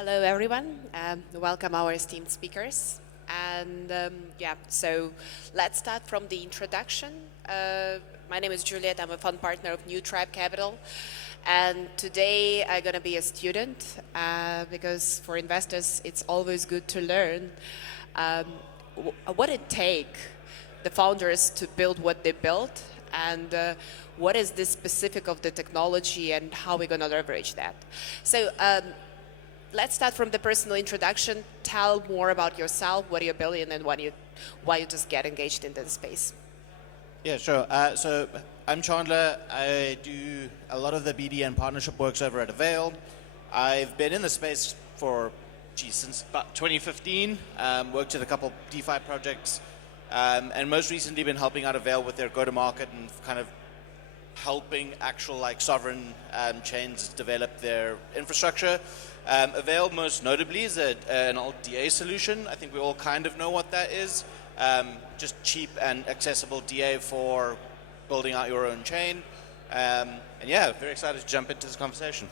Hello, everyone. Welcome our esteemed speakers. And so let's start from the introduction. My name is Juliet. I'm a fund partner of New Tribe Capital. And today I'm going to be a student because for investors, it's always good to learn what it takes the founders to build what they built and what is the specific of the technology and how we're going to leverage that. So let's start from the personal introduction. Tell more about yourself, what you're building, and why you just get engaged in this space. Yeah, sure. So I'm Chandler. I do a lot of the BD and partnership works over at Avail. I've been in the space for, since about 2015. Worked at a couple DeFi projects, and most recently been helping out Avail with their go-to-market and kind of helping actual sovereign chains develop their infrastructure. Avail most notably is an alt DA solution. I think we all kind of know what that is. Just cheap and accessible DA for building out your own chain. And yeah, very excited to jump into this conversation.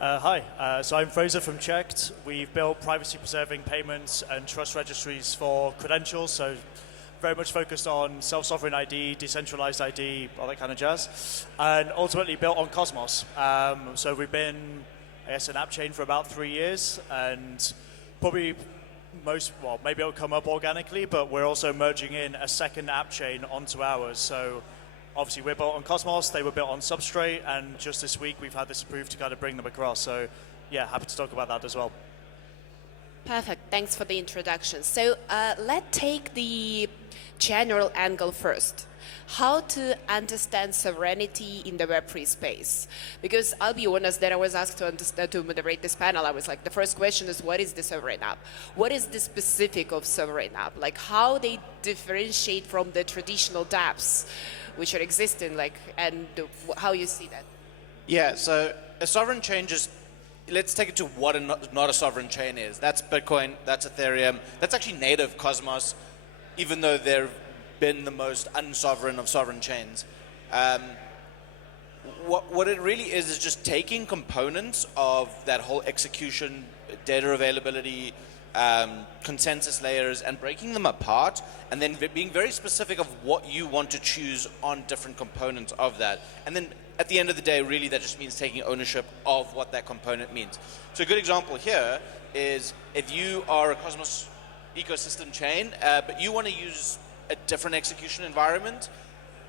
Hi, so I'm Fraser from Cheqd. We've built privacy-preserving payments and trust registries for credentials, so very much focused on self-sovereign ID, decentralized ID, all that kind of jazz, and ultimately built on Cosmos. So we've been, I guess, an Appchain for about 3 years, and probably maybe it'll come up organically, but we're also merging in a second Appchain onto ours. So obviously we're built on Cosmos, they were built on Substrate, and just this week we've had this approved to kind of bring them across. So yeah, happy to talk about that as well. Perfect. Thanks for the introduction. So let's take the general angle first. How to understand sovereignty in the Web3 space? Because I'll be honest, that I was asked to moderate this panel. I was like, the first question is, what is the sovereign app? What is the specific of sovereign app? Like how they differentiate from the traditional dApps, which are existing, and how you see that? Yeah, so a sovereign chain let's take it to what not a sovereign chain is. That's Bitcoin, that's Ethereum, that's actually native Cosmos, even though they've been the most unsovereign of sovereign chains. What it really is just taking components of that whole execution, data availability, consensus layers, and breaking them apart, and then being very specific of what you want to choose on different components of that. And then at the end of the day, really that just means taking ownership of what that component means. So a good example here is if you are a Cosmos ecosystem chain, but you want to use a different execution environment,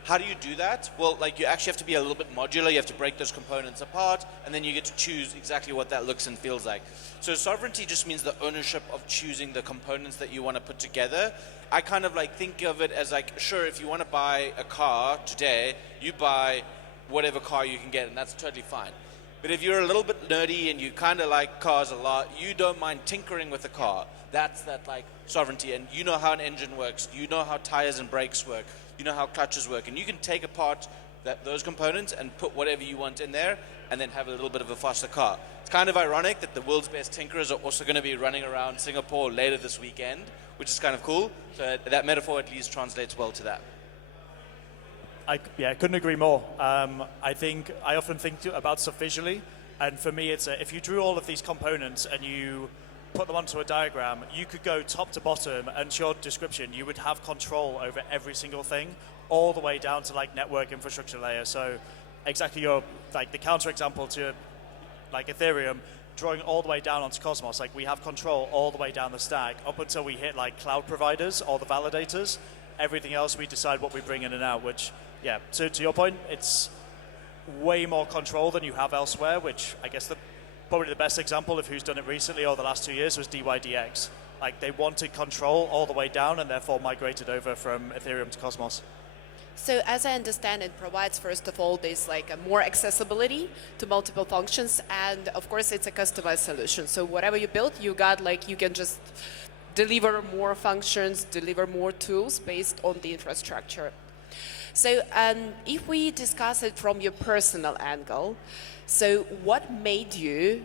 how do you do that? Well, you actually have to be a little bit modular. You have to break those components apart, and then you get to choose exactly what that looks and feels like. So sovereignty just means the ownership of choosing the components that you want to put together. I kind of think of it as sure, if you want to buy a car today, you buy whatever car you can get, and that's totally fine. But if you're a little bit nerdy and you kind of like cars a lot, you don't mind tinkering with the car. That's that sovereignty, and you know how an engine works, you know how tires and brakes work, you know how clutches work, and you can take apart those components and put whatever you want in there and then have a little bit of a faster car. It's kind of ironic that the world's best tinkerers are also going to be running around Singapore later this weekend, which is kind of cool. So that metaphor at least translates well to that. I couldn't agree more. I often think about stuff visually, and for me it's if you drew all of these components and you put them onto a diagram, you could go top to bottom, and to your description, you would have control over every single thing, all the way down to network infrastructure layer. So exactly your the counter example to Ethereum, drawing all the way down onto Cosmos, we have control all the way down the stack up until we hit cloud providers or the validators. Everything else we decide what we bring in and out, which so to your point, it's way more control than you have elsewhere, which I guess probably the best example of who's done it recently or the last 2 years was DYDX. They wanted control all the way down and therefore migrated over from Ethereum to Cosmos. So as I understand, it provides, first of all, this a more accessibility to multiple functions, and of course it's a customized solution. So whatever you build, you got you can just deliver more functions, deliver more tools based on the infrastructure. So if we discuss it from your personal angle, so what made you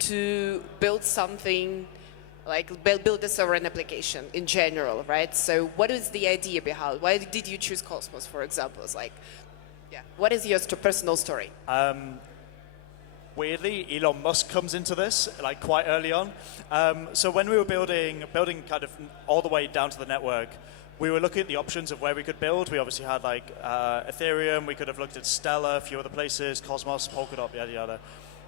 to build something build a sovereign application in general, right? So what is the idea behind? Why did you choose Cosmos, for example? It's what is your personal story? weirdly, Elon Musk comes into this like quite early on. So when we were building kind of all the way down to the network, we were looking at the options of where we could build. We obviously had like Ethereum. We could have looked at Stellar, a few other places, Cosmos, Polkadot, yada yada.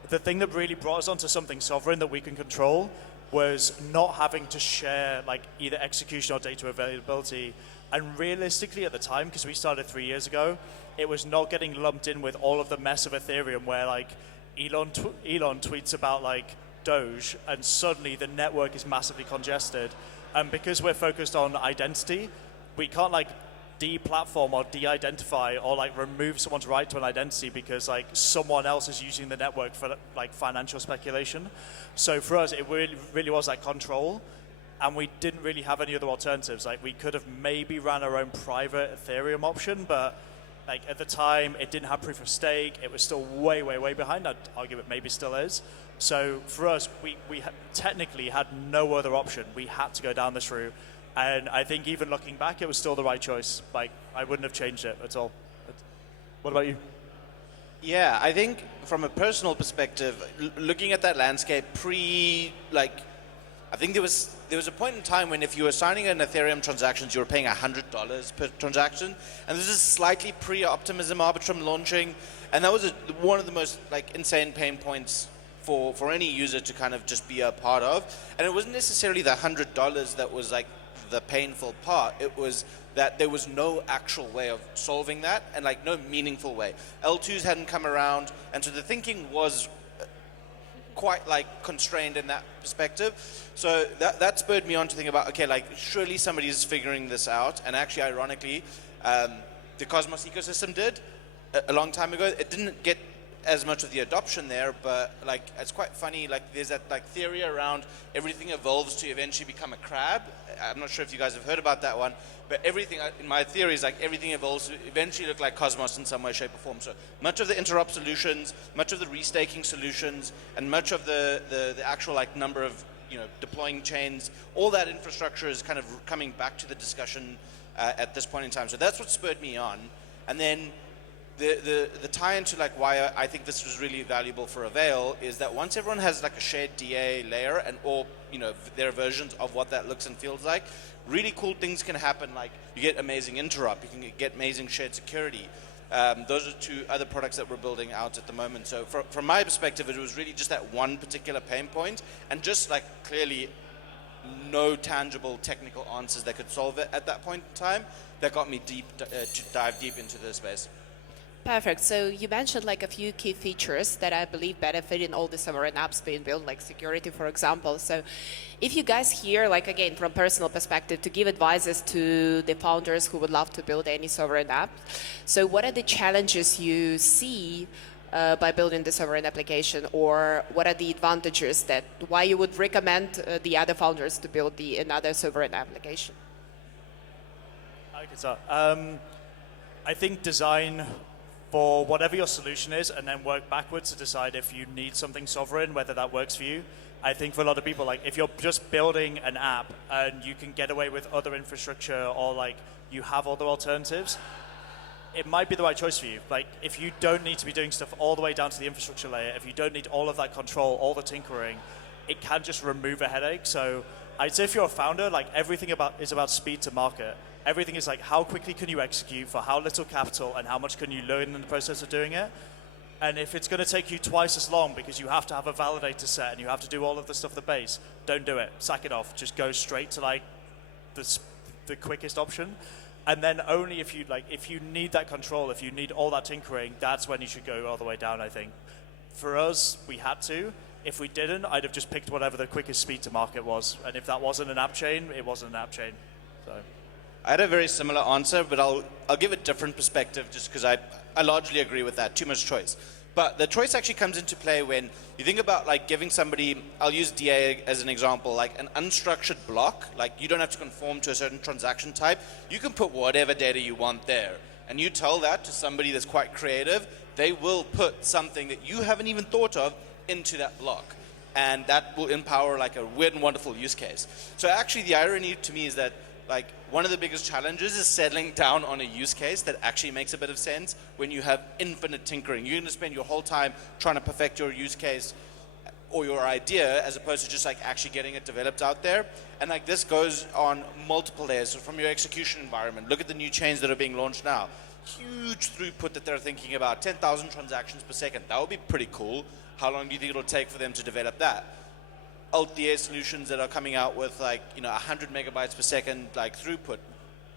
The thing that really brought us onto something sovereign that we can control was not having to share like either execution or data availability. And realistically at the time, because we started 3 years ago, it was not getting lumped in with all of the mess of Ethereum where like Elon tweets about like Doge and suddenly the network is massively congested. And because we're focused on identity, we can't like de-platform or de-identify or like remove someone's right to an identity because like someone else is using the network for like financial speculation. So for us, it really was like control, and we didn't really have any other alternatives. Like we could have maybe ran our own private Ethereum option, but like at the time it didn't have proof of stake. It was still way behind. I'd argue it maybe still is. So for us, we technically had no other option. We had to go down this route. And I think even looking back, it was still the right choice. Like, I wouldn't have changed it at all. What about you? Yeah, I think from a personal perspective, looking at that landscape I think there was a point in time when if you were signing an Ethereum transactions, you were paying $100 per transaction. And this is slightly pre-Optimism Arbitrum launching. And that was one of the most like insane pain points for any user to kind of just be a part of. And it wasn't necessarily the $100 that was like the painful part. It was that there was no actual way of solving that and like no meaningful way. L2s hadn't come around, and so the thinking was quite like constrained in that perspective. So that spurred me on to think about, okay, like surely somebody's figuring this out. And actually, ironically, the Cosmos ecosystem did a long time ago. It didn't get as much of the adoption there, but like it's quite funny. Like there's that like theory around everything evolves to eventually become a crab. I'm not sure if you guys have heard about that one, but everything in my theory is like everything evolves to eventually look like Cosmos in some way, shape, or form. So much of the interop solutions, much of the restaking solutions, and much of the actual like number of deploying chains, all that infrastructure is kind of coming back to the discussion at this point in time. So that's what spurred me on, and then. The tie into like why I think this was really valuable for Avail is that once everyone has like a shared DA layer and or their versions of what that looks and feels like, really cool things can happen. Like you get amazing interop, you can get amazing shared security. Those are two other products that we're building out at the moment. So from my perspective, it was really just that one particular pain point, and just like clearly no tangible technical answers that could solve it at that point in time. That got me to dive deep into the space. Perfect. So you mentioned like a few key features that I believe benefit in all the sovereign apps being built, like security, for example. So if you guys here, like again, from personal perspective, to give advices to the founders who would love to build any sovereign app, so what are the challenges you see by building the sovereign application, or what are the advantages that why you would recommend the other founders to build another sovereign application? I can start. I think design for whatever your solution is, and then work backwards to decide if you need something sovereign, whether that works for you. I think for a lot of people, like if you're just building an app and you can get away with other infrastructure, or like you have other alternatives, it might be the right choice for you. Like if you don't need to be doing stuff all the way down to the infrastructure layer, if you don't need all of that control, all the tinkering, it can just remove a headache. So I'd say if you're a founder, like everything is about speed to market. Everything is like how quickly can you execute for how little capital, and how much can you learn in the process of doing it. And if it's going to take you twice as long because you have to have a validator set and you have to do all of the stuff at the base, don't do it. Sack it off. Just go straight to like the quickest option. And then only if you need that control, if you need all that tinkering, that's when you should go all the way down, I think. For us, we had to. If we didn't, I'd have just picked whatever the quickest speed to market was. And if that wasn't an Appchain, it wasn't an Appchain. So I had a very similar answer, but I'll give a different perspective just because I largely agree with that. Too much choice. But the choice actually comes into play when you think about like giving somebody, I'll use DA as an example, like an unstructured block. Like you don't have to conform to a certain transaction type. You can put whatever data you want there. And you tell that to somebody that's quite creative, they will put something that you haven't even thought of into that block. And that will empower like a weird and wonderful use case. So actually the irony to me is that like one of the biggest challenges is settling down on a use case that actually makes a bit of sense when you have infinite tinkering. You're going to spend your whole time trying to perfect your use case or your idea as opposed to just like actually getting it developed out there. And like this goes on multiple layers. So from your execution environment, look at the new chains that are being launched now. Huge throughput that they're thinking about, 10,000 transactions per second. That would be pretty cool. How long do you think it'll take for them to develop that? LTA solutions that are coming out with like, 100 megabytes per second like throughput.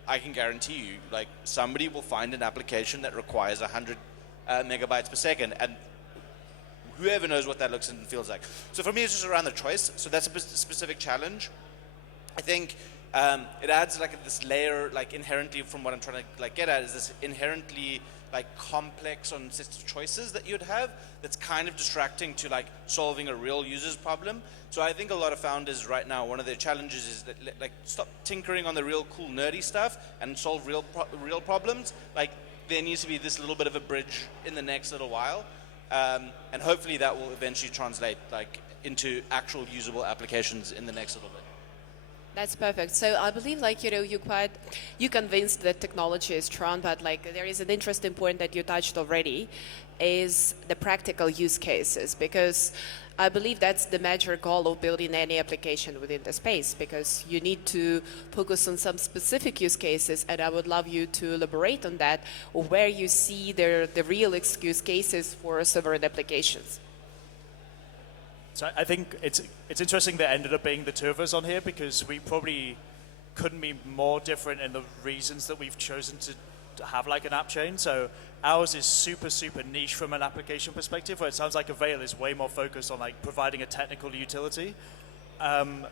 I can guarantee you, like somebody will find an application that requires 100 megabytes per second, and whoever knows what that looks and feels like. So for me, it's just around the choice. So that's a specific challenge. I think it adds like this layer, like inherently from what I'm trying to like get at, is this inherently like complex on sets of choices that you'd have that's kind of distracting to like solving a real user's problem. So I think a lot of founders right now, one of their challenges is that like stop tinkering on the real cool nerdy stuff and solve real problems. Like there needs to be this little bit of a bridge in the next little while. And hopefully that will eventually translate like into actual usable applications in the next little bit. That's perfect. So I believe like, you convinced that technology is strong, but like there is an interesting point that you touched already is the practical use cases, because I believe that's the major goal of building any application within the space, because you need to focus on some specific use cases, and I would love you to elaborate on that, or where you see the real use cases for sovereign applications. So I think it's interesting that it ended up being the two of us on here, because we probably couldn't be more different in the reasons that we've chosen to have like an app chain. So ours is super, super niche from an application perspective, where it sounds like Avail is way more focused on like providing a technical utility.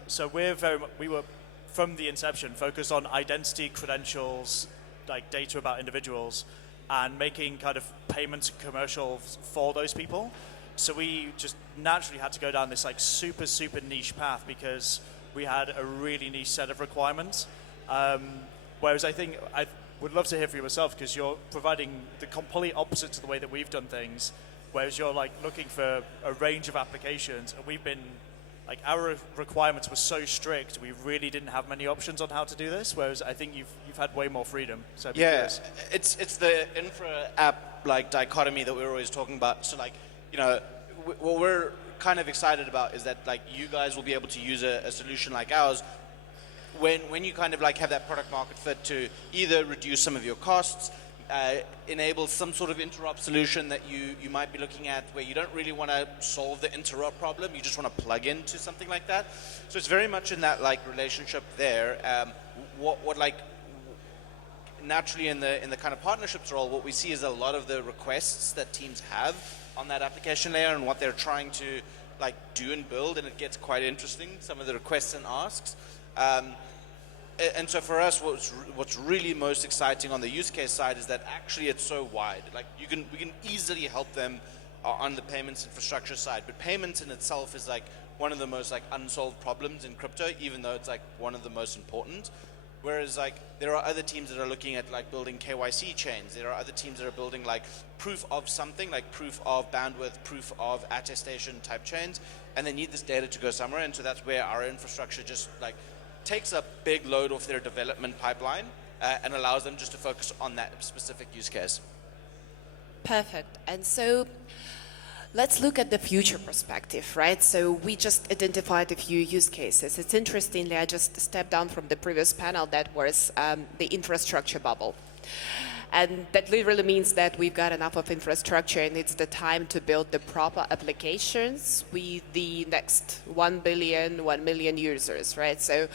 So we were from the inception focused on identity, credentials, like data about individuals, and making kind of payments and commercials for those people. So we just naturally had to go down this like super, super niche path because we had a really niche set of requirements. Whereas I think I would love to hear from yourself, because you're providing the complete opposite to the way that we've done things, whereas you're like looking for a range of applications, and we've been like, our requirements were so strict, we really didn't have many options on how to do this, whereas I think you've had way more freedom. So yeah, it's the infra app like dichotomy that we're always talking about. So like, what we're kind of excited about is that like you guys will be able to use a solution like ours when you kind of like have that product market fit to either reduce some of your costs, enable some sort of interrupt solution that you might be looking at where you don't really want to solve the interrupt problem, you just want to plug into something like that. So it's very much in that like relationship there. What like naturally in the kind of partnerships role, what we see is a lot of the requests that teams have on that application layer and what they're trying to like do and build, and it gets quite interesting, some of the requests and asks. And so for us, what's really most exciting on the use case side is that actually it's so wide. Like we can easily help them on the payments infrastructure side, but payments in itself is like one of the most like unsolved problems in crypto, even though it's like one of the most important. Whereas like there are other teams that are looking at like building KYC chains. There are other teams that are building like proof of something, like proof of bandwidth, proof of attestation type chains, and they need this data to go somewhere. And so that's where our infrastructure just like takes a big load off their development pipeline and allows them just to focus on that specific use case. Perfect. And so let's look at the future perspective, right? So we just identified a few use cases. It's interestingly, I just stepped down from the previous panel that was the infrastructure bubble. And that literally means that we've got enough of infrastructure and it's the time to build the proper applications with the next 1 million users, right? So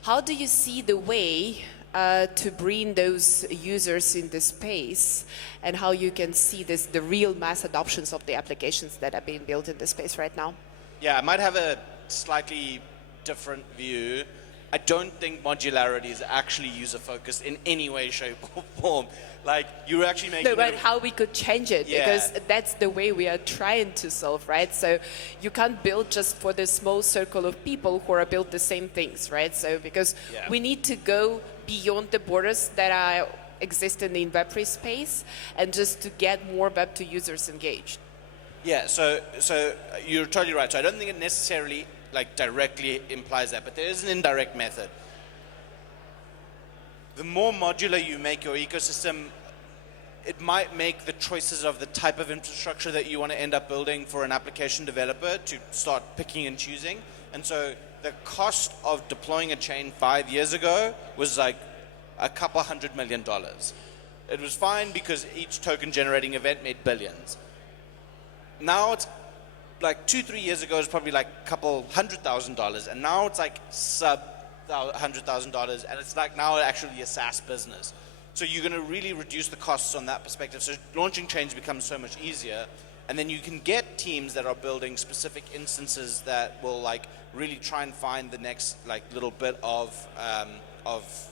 how do you see the way to bring those users in the space, and how you can see the real mass adoptions of the applications that are being built in the space right now? Yeah, I might have a slightly different view. I don't think modularity is actually user-focused in any way, shape, or form. Like, you're actually making... No, but how we could change it, yeah. Because that's the way we are trying to solve, right? So you can't build just for the small circle of people who are built the same things, right? So because we need to go beyond the borders that are exist in the Web3 space, and just to get more Web2 users engaged. Yeah, so you're totally right. So I don't think it necessarily like directly implies that, but there is an indirect method. the more modular you make your ecosystem, it might make the choices of the type of infrastructure that you want to end up building for an application developer to start picking and choosing. And so the cost of deploying a chain 5 years ago was like a couple $100 million. It was fine because each token generating event made billions. Now it's like 2-3 years ago, it's probably like a couple $100,000, and now it's like sub $100,000, and it's like now actually a SaaS business. So you're going to really reduce the costs on that perspective. So launching chains becomes so much easier, and then you can get teams that are building specific instances that will like really try and find the next like little bit of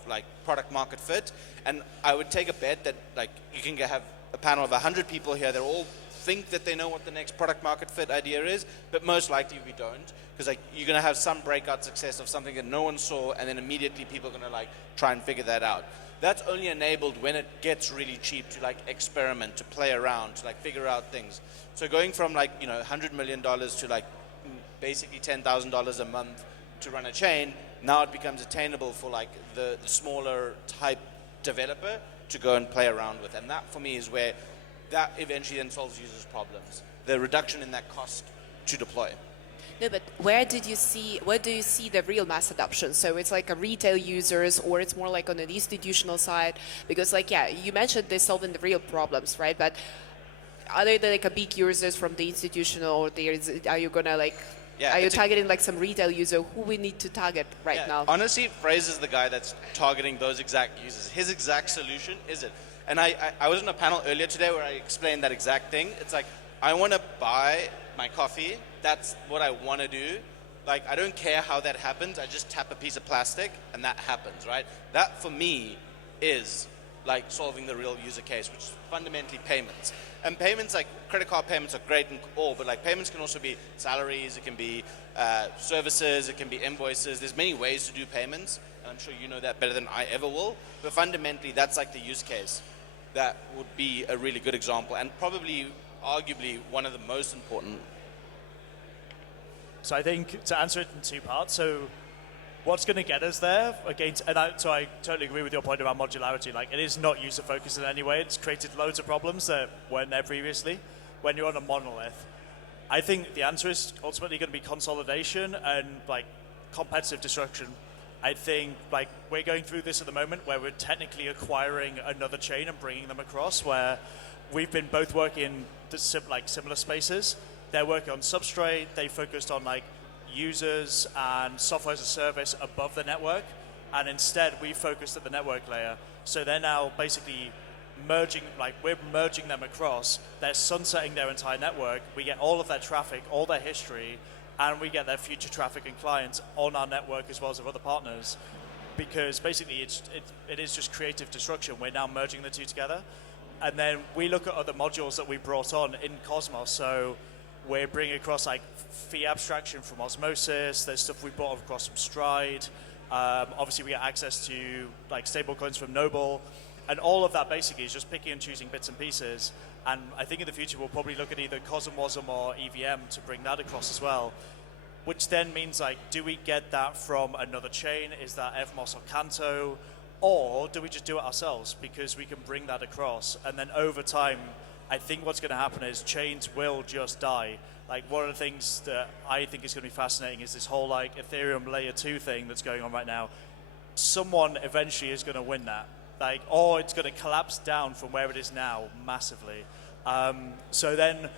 like product market fit. And I would take a bet that like you can have a panel of 100 people here that all think that they know what the next product market fit idea is, but most likely we don't, because like you're going to have some breakout success of something that no one saw, and then immediately people are going to like try and figure that out. That's only enabled when it gets really cheap to like experiment, to play around, to like figure out things. So going from like, $100 million to like basically $10,000 a month to run a chain, now it becomes attainable for like the smaller type developer to go and play around with. And that for me is where that eventually then solves users' problems. The reduction in that cost to deploy. No, but where do you see the real mass adoption? So it's like a retail users, or it's more like on an institutional side? Because like, yeah, you mentioned they're solving the real problems, right? But are they like a big users from the institutional, or are you gonna like, are you targeting like some retail user who we need to target right now? Honestly, Fraser's the guy that's targeting those exact users. His exact solution is it. And I was on a panel earlier today where I explained that exact thing. It's like, I want to buy my coffee. That's what I want to do. Like, I don't care how that happens. I just tap a piece of plastic and that happens, right? That for me is like solving the real user case, which is fundamentally payments. And payments, like credit card payments are great and all, but like payments can also be salaries, it can be services, it can be invoices. There's many ways to do payments. And I'm sure you know that better than I ever will. But fundamentally, that's like the use case. That would be a really good example, and probably, arguably, one of the most important. So I think to answer it in two parts. So what's going to get us there? So I totally agree with your point about modularity. Like, it is not user focused in any way. It's created loads of problems that weren't there previously. When you're on a monolith, I think the answer is ultimately going to be consolidation and like competitive destruction. I think like we're going through this at the moment where we're technically acquiring another chain and bringing them across, where we've been both working in similar spaces. They're working on substrate. They focused on like users and software as a service above the network, and instead we focused at the network layer. So they're now basically we're merging them across. They're sunsetting their entire network. We get all of their traffic, all their history, and we get their future traffic and clients on our network as well as of other partners, because basically it is just creative destruction. We're now merging the two together. And then we look at other modules that we brought on in Cosmos. So we're bringing across like fee abstraction from Osmosis. There's stuff we brought across from Stride. Obviously we get access to like stablecoins from Noble. And all of that basically is just picking and choosing bits and pieces. And I think in the future we'll probably look at either CosmWasm or EVM to bring that across as well. Which then means like, do we get that from another chain? Is that Evmos or Canto? Or do we just do it ourselves? Because we can bring that across. And then over time, I think what's going to happen is chains will just die. Like, one of the things that I think is going to be fascinating is this whole like Ethereum layer 2 thing that's going on right now. Someone eventually is going to win that. Like, or it's going to collapse down from where it is now massively. So then,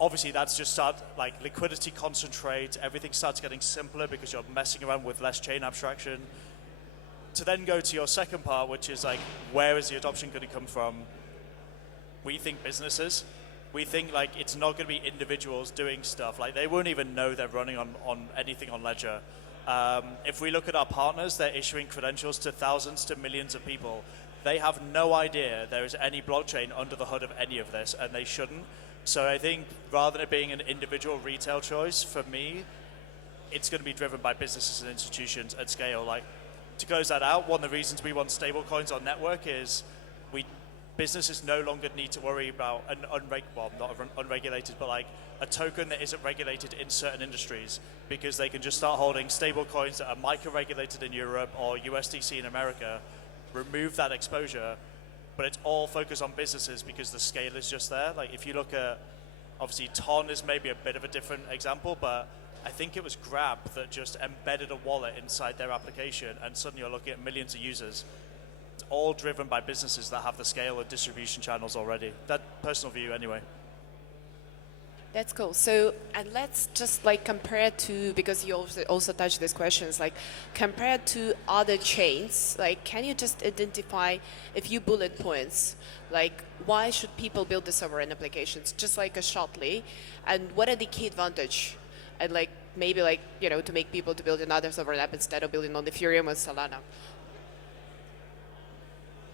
obviously, that's just like liquidity concentrate. Everything starts getting simpler because you're messing around with less chain abstraction. To then go to your second part, which is like, where is the adoption going to come from? We think businesses. We think like it's not going to be individuals doing stuff. Like, they won't even know they're running on anything on Ledger. If we look at our partners, they're issuing credentials to thousands to millions of people. They have no idea there is any blockchain under the hood of any of this, and they shouldn't. So I think rather than it being an individual retail choice, for me, it's going to be driven by businesses and institutions at scale. Like, to close that out, one of the reasons we want stablecoins on network is businesses no longer need to worry about not unregulated, but like a token that isn't regulated in certain industries, because they can just start holding stablecoins that are micro-regulated in Europe or USDC in America, remove that exposure, but it's all focused on businesses because the scale is just there. Like if you look at, obviously Ton is maybe a bit of a different example, but I think it was Grab that just embedded a wallet inside their application, and suddenly you're looking at millions of users. It's all driven by businesses that have the scale and distribution channels already. That personal view anyway. That's cool. So, and let's just like compare it to, because you also touched these questions, like compared to other chains, like can you just identify a few bullet points, like why should people build the sovereign applications, just like a Shortly, and what are the key advantage, and like maybe like, you know, to make people to build another sovereign app instead of building on Ethereum or Solana?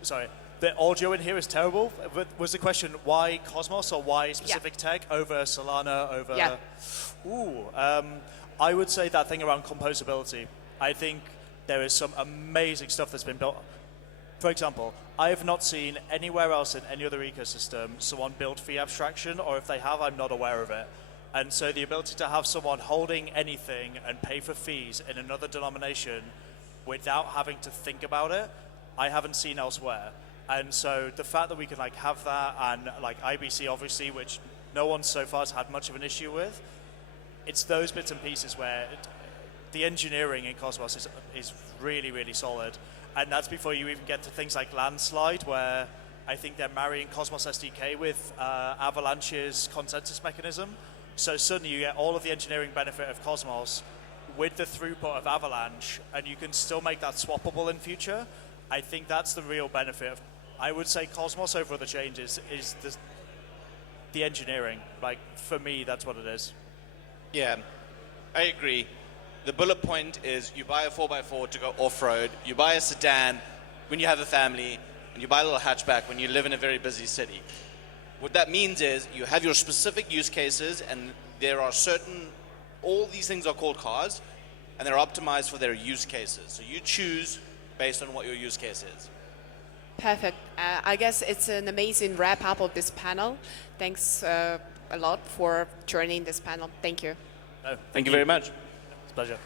Sorry. The audio in here is terrible. Was the question why Cosmos or why specific tech over Solana, over... Yeah. I would say that thing around composability. I think there is some amazing stuff that's been built. For example, I have not seen anywhere else in any other ecosystem someone build fee abstraction, or if they have, I'm not aware of it. And so the ability to have someone holding anything and pay for fees in another denomination without having to think about it, I haven't seen elsewhere. And so the fact that we can like have that, and like IBC obviously, which no one so far has had much of an issue with, it's those bits and pieces where the engineering in Cosmos is really, really solid. And that's before you even get to things like Landslide, where I think they're marrying Cosmos SDK with Avalanche's consensus mechanism. So suddenly you get all of the engineering benefit of Cosmos with the throughput of Avalanche, and you can still make that swappable in future. I think that's the real benefit of, I would say Cosmos over other changes is the engineering. Like, for me, that's what it is. Yeah, I agree. The bullet point is you buy a 4x4 to go off-road, you buy a sedan when you have a family, and you buy a little hatchback when you live in a very busy city. What that means is you have your specific use cases, and there are certain, all these things are called cars, and they're optimized for their use cases. So you choose based on what your use case is. Perfect. I guess it's an amazing wrap up of this panel. Thanks a lot for joining this panel. Thank you. Oh, Thank you very much. It's a pleasure.